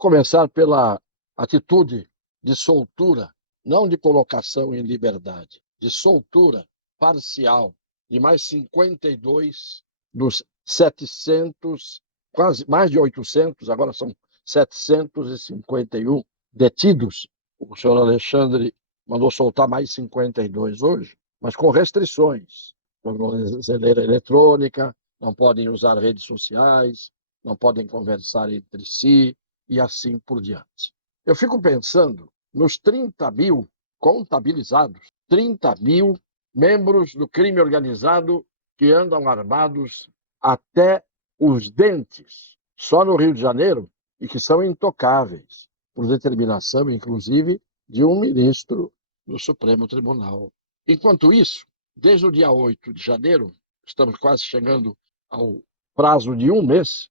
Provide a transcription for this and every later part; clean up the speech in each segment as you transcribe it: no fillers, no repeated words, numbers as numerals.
começar pela atitude de soltura, não de colocação em liberdade, de soltura parcial de mais 52 dos 700, quase mais de 800, agora são 751 detidos. O senhor Alexandre mandou soltar mais 52 hoje, mas com restrições. Tornozeleira eletrônica, não podem usar redes sociais, não podem conversar entre si e assim por diante. Eu fico pensando nos 30 mil contabilizados, 30 mil membros do crime organizado que andam armados até os dentes, só no Rio de Janeiro, e que são intocáveis, por determinação, inclusive, de um ministro do Supremo Tribunal. Enquanto isso, desde o dia 8 de janeiro, estamos quase chegando ao prazo de um mês,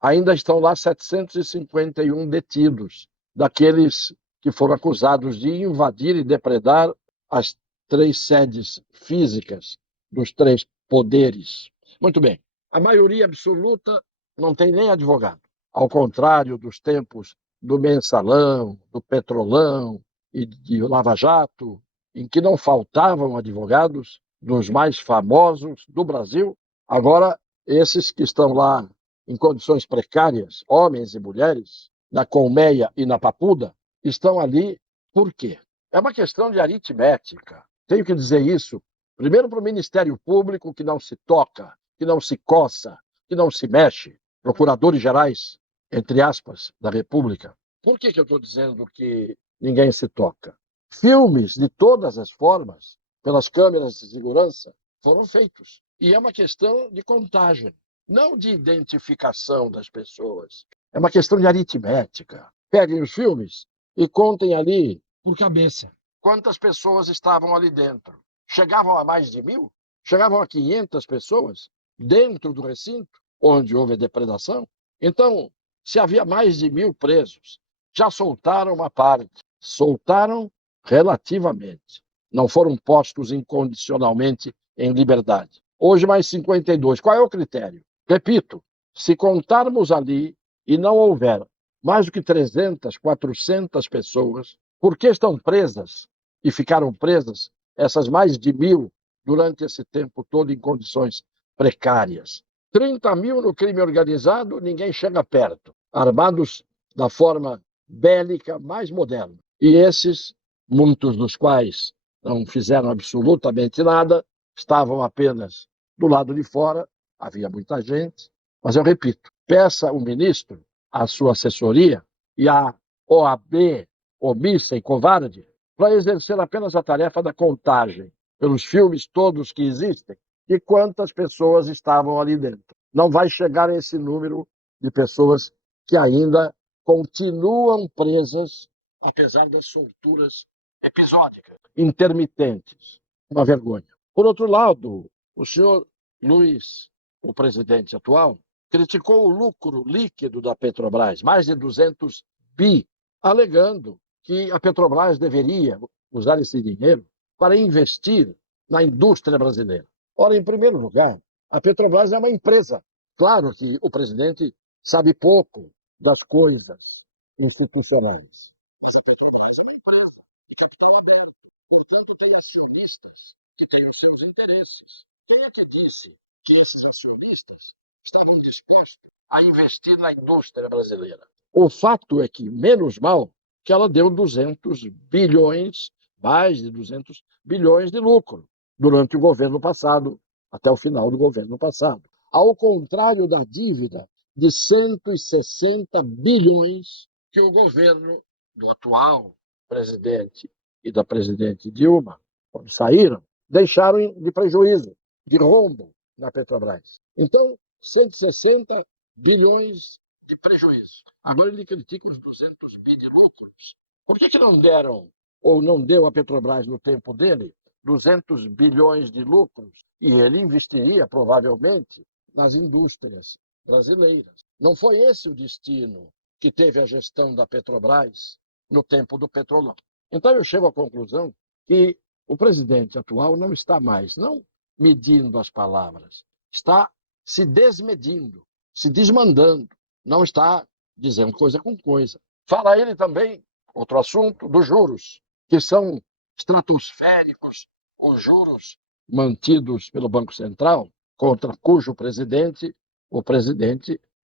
ainda estão lá 751 detidos, daqueles que foram acusados de invadir e depredar as 3 sedes físicas dos 3 poderes. Muito bem, a maioria absoluta não tem nem advogado, ao contrário dos tempos do Mensalão, do Petrolão e de Lava Jato, em que não faltavam advogados dos mais famosos do Brasil. Agora, esses que estão lá em condições precárias, homens e mulheres, na colmeia e na papuda, estão ali por quê? É uma questão de aritmética. Tenho que dizer isso, primeiro para o Ministério Público, que não se toca, que não se coça, que não se mexe, procuradores gerais, entre aspas, da República. Por que eu estou dizendo que ninguém se toca? Filmes de todas as formas, pelas câmeras de segurança, foram feitos. E é uma questão de contagem, não de identificação das pessoas. É uma questão de aritmética. Peguem os filmes e contem ali, por cabeça, quantas pessoas estavam ali dentro. Chegavam a mais de 1.000? Chegavam a 500 pessoas dentro do recinto onde houve a depredação? Então, se havia mais de 1.000 presos, já soltaram uma parte. Soltaram relativamente. Não foram postos incondicionalmente em liberdade. Hoje mais 52. Qual é o critério? Repito, se contarmos ali e não houver mais do que 300, 400 pessoas, por que estão presas e ficaram presas essas mais de 1.000 durante esse tempo todo em condições precárias? 30 mil no crime organizado, ninguém chega perto, armados da forma bélica mais moderna. E esses, muitos dos quais não fizeram absolutamente nada, estavam apenas do lado de fora, havia muita gente, mas eu repito, peça o ministro, a sua assessoria e a OAB, omissa e covarde, para exercer apenas a tarefa da contagem, pelos filmes todos que existem, de quantas pessoas estavam ali dentro. Não vai chegar a esse número de pessoas que ainda continuam presas, apesar das solturas episódicas, intermitentes. Uma vergonha. Por outro lado, o senhor Luiz, o presidente atual, criticou o lucro líquido da Petrobras, mais de 200 bi, alegando que a Petrobras deveria usar esse dinheiro para investir na indústria brasileira. Ora, em primeiro lugar, a Petrobras é uma empresa. Claro que o presidente sabe pouco das coisas institucionais, mas a Petrobras é uma empresa de capital aberto. Portanto, tem acionistas que têm os seus interesses. Quem é que disse que esses acionistas estavam dispostos a investir na indústria brasileira? O fato é que, menos mal, que ela deu 200 bilhões, mais de 200 bilhões de lucro durante o governo passado, até o final do governo passado. Ao contrário da dívida de 160 bilhões que o governo do atual presidente e da presidente Dilma, quando saíram, deixaram de prejuízo, de rombo na Petrobras. Então, 160 bilhões de prejuízo. Agora ele critica os 200 bi de lucros. Por que não deram, ou não deu a Petrobras no tempo dele, 200 bilhões de lucros? E ele investiria, provavelmente, nas indústrias brasileiras. Não foi esse o destino que teve a gestão da Petrobras no tempo do Petrolão. Então eu chego à conclusão que o presidente atual não está mais, não medindo as palavras, está se desmedindo, se desmandando, não está dizendo coisa com coisa. Fala ele também, outro assunto, dos juros, que são estratosféricos, os juros mantidos pelo Banco Central, contra cujo o presidente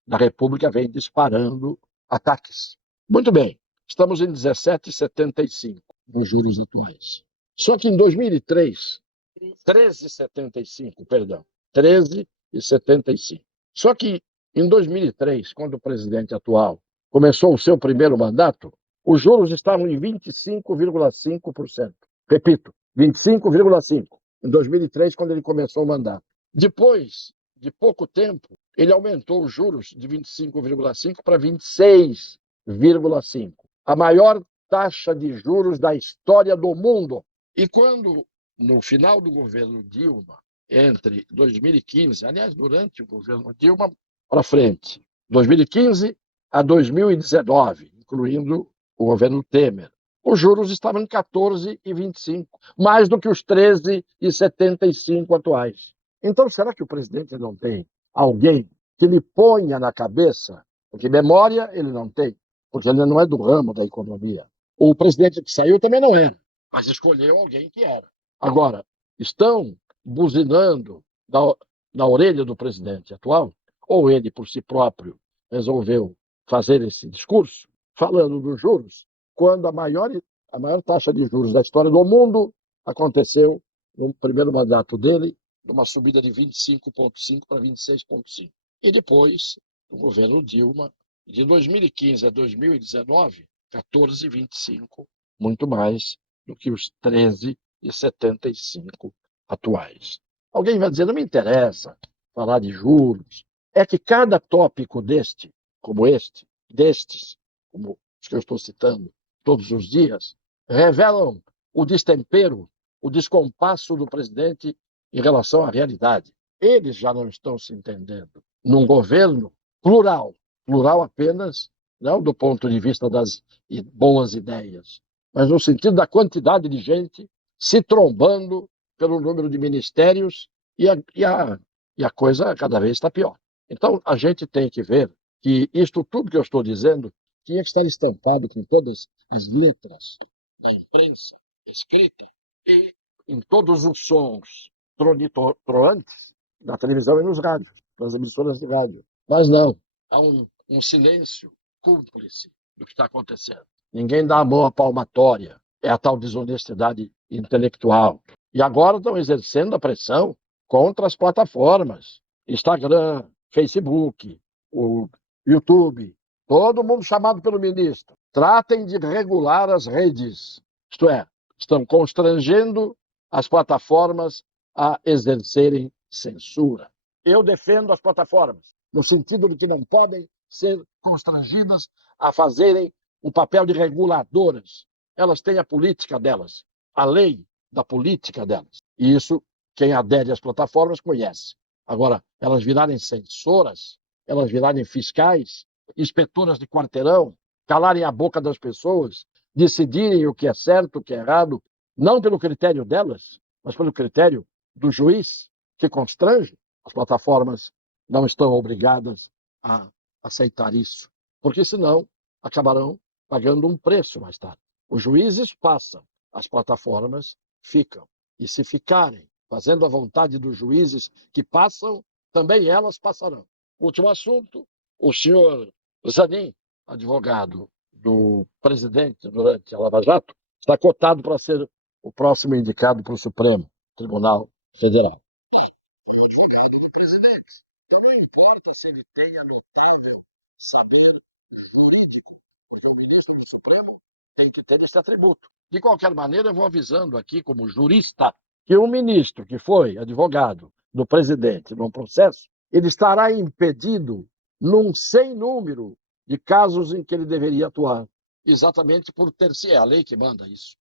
da República vem disparando ataques. Muito bem, estamos em 17,75, os juros atuais. Só que em 2003, 13,75, perdão, 13,75. Só que em 2003, quando o presidente atual começou o seu primeiro mandato, os juros estavam em 25,5%. Repito, 25,5%. Em 2003, quando ele começou o mandato. Depois de pouco tempo, ele aumentou os juros de 25,5% para 26,5%. A maior taxa de juros da história do mundo. E quando, no final do governo Dilma, entre 2015, aliás, durante o governo Dilma para frente, 2015 a 2019, incluindo o governo Temer, os juros estavam em 14,25, mais do que os 13,75 atuais. Então, será que o presidente não tem alguém que lhe ponha na cabeça? Porque memória ele não tem, porque ele não é do ramo da economia. O presidente que saiu também não era, mas escolheu alguém que era. Agora, estão buzinando na orelha do presidente atual, ou ele por si próprio resolveu fazer esse discurso, falando dos juros, quando a maior taxa de juros da história do mundo aconteceu no primeiro mandato dele, numa subida de 25,5 para 26,5. E depois, no governo Dilma, de 2015 a 2019, 14,25, muito mais do que os 13,75 atuais. Alguém vai dizer, não me interessa falar de juros. É que cada tópico destes, como os que eu estou citando todos os dias, revelam o destempero, o descompasso do presidente em relação à realidade. Eles já não estão se entendendo. Num governo plural apenas, não do ponto de vista das boas ideias, mas no sentido da quantidade de gente se trombando pelo número de ministérios e a coisa cada vez está pior. Então, a gente tem que ver que isto tudo que eu estou dizendo tinha que estar estampado com todas as letras da imprensa escrita e em todos os sons tronitorantes da televisão e nos rádios, nas emissoras de rádio. Mas não, há um silêncio cúmplice do que está acontecendo. Ninguém dá a mão à palmatória. É a tal desonestidade intelectual. E agora estão exercendo a pressão contra as plataformas. Instagram, Facebook, o YouTube, todo mundo chamado pelo ministro. Tratem de regular as redes. Isto é, estão constrangendo as plataformas a exercerem censura. Eu defendo as plataformas, no sentido de que não podem ser constrangidas a fazerem o papel de reguladoras. Elas têm a política delas, a lei da política delas. E isso, quem adere às plataformas conhece. Agora, elas virarem censoras, elas virarem fiscais, inspetoras de quarteirão, calarem a boca das pessoas, decidirem o que é certo, o que é errado, não pelo critério delas, mas pelo critério do juiz, que constrange. As plataformas não estão obrigadas a aceitar isso, porque senão acabarão pagando um preço mais tarde. Os juízes passam, as plataformas ficam. E se ficarem fazendo a vontade dos juízes que passam, também elas passarão. Último assunto, o senhor Zanin, advogado do presidente durante a Lava Jato, está cotado para ser o próximo indicado para o Supremo Tribunal Federal. É o advogado do presidente. Então não importa se ele tenha notável saber jurídico, porque o ministro do Supremo tem que ter esse atributo. De qualquer maneira, eu vou avisando aqui, como jurista, que um ministro que foi advogado do presidente num processo, ele estará impedido num sem número de casos em que ele deveria atuar, exatamente por ter sido, é a lei que manda isso,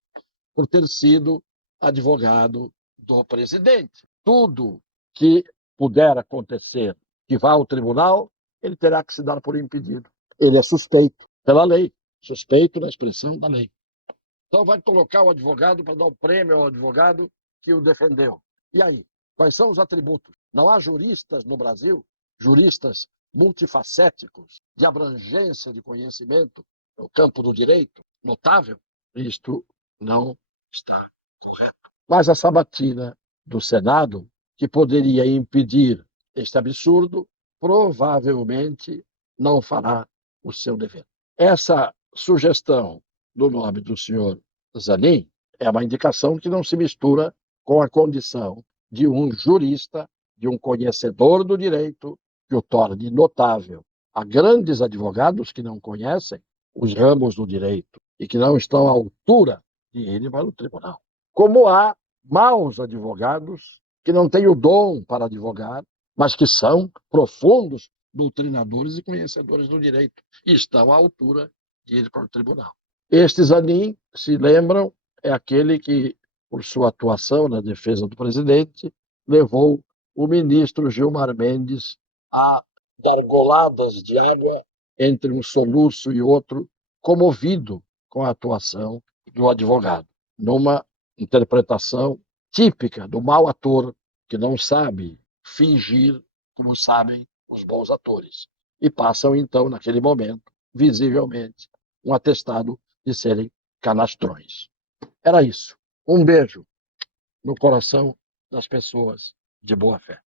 por ter sido advogado do presidente. Tudo que puder acontecer que vá ao tribunal, ele terá que se dar por impedido. Ele é suspeito pela lei, suspeito na expressão da lei. Então vai colocar o advogado para dar o prêmio ao advogado que o defendeu. E aí? Quais são os atributos? Não há juristas no Brasil, juristas multifacéticos, de abrangência de conhecimento no campo do direito, notável, isto não está correto. Mas a sabatina do Senado, que poderia impedir este absurdo, provavelmente não fará o seu dever. Essa sugestão do nome do senhor Zanin é uma indicação que não se mistura com a condição de um jurista, de um conhecedor do direito, que o torne notável. Há grandes advogados que não conhecem os ramos do direito e que não estão à altura de ir para o tribunal. Como há maus advogados que não têm o dom para advogar, mas que são profundos doutrinadores e conhecedores do direito e estão à altura de ir para o tribunal. Este Zanin, se lembram, é aquele que, por sua atuação na defesa do presidente, levou o ministro Gilmar Mendes a dar goladas de água entre um soluço e outro, comovido com a atuação do advogado, numa interpretação típica do mau ator que não sabe fingir como sabem os bons atores. E passam, então, naquele momento, visivelmente, um atestado de serem canastrões. Era isso. Um beijo no coração das pessoas de boa fé.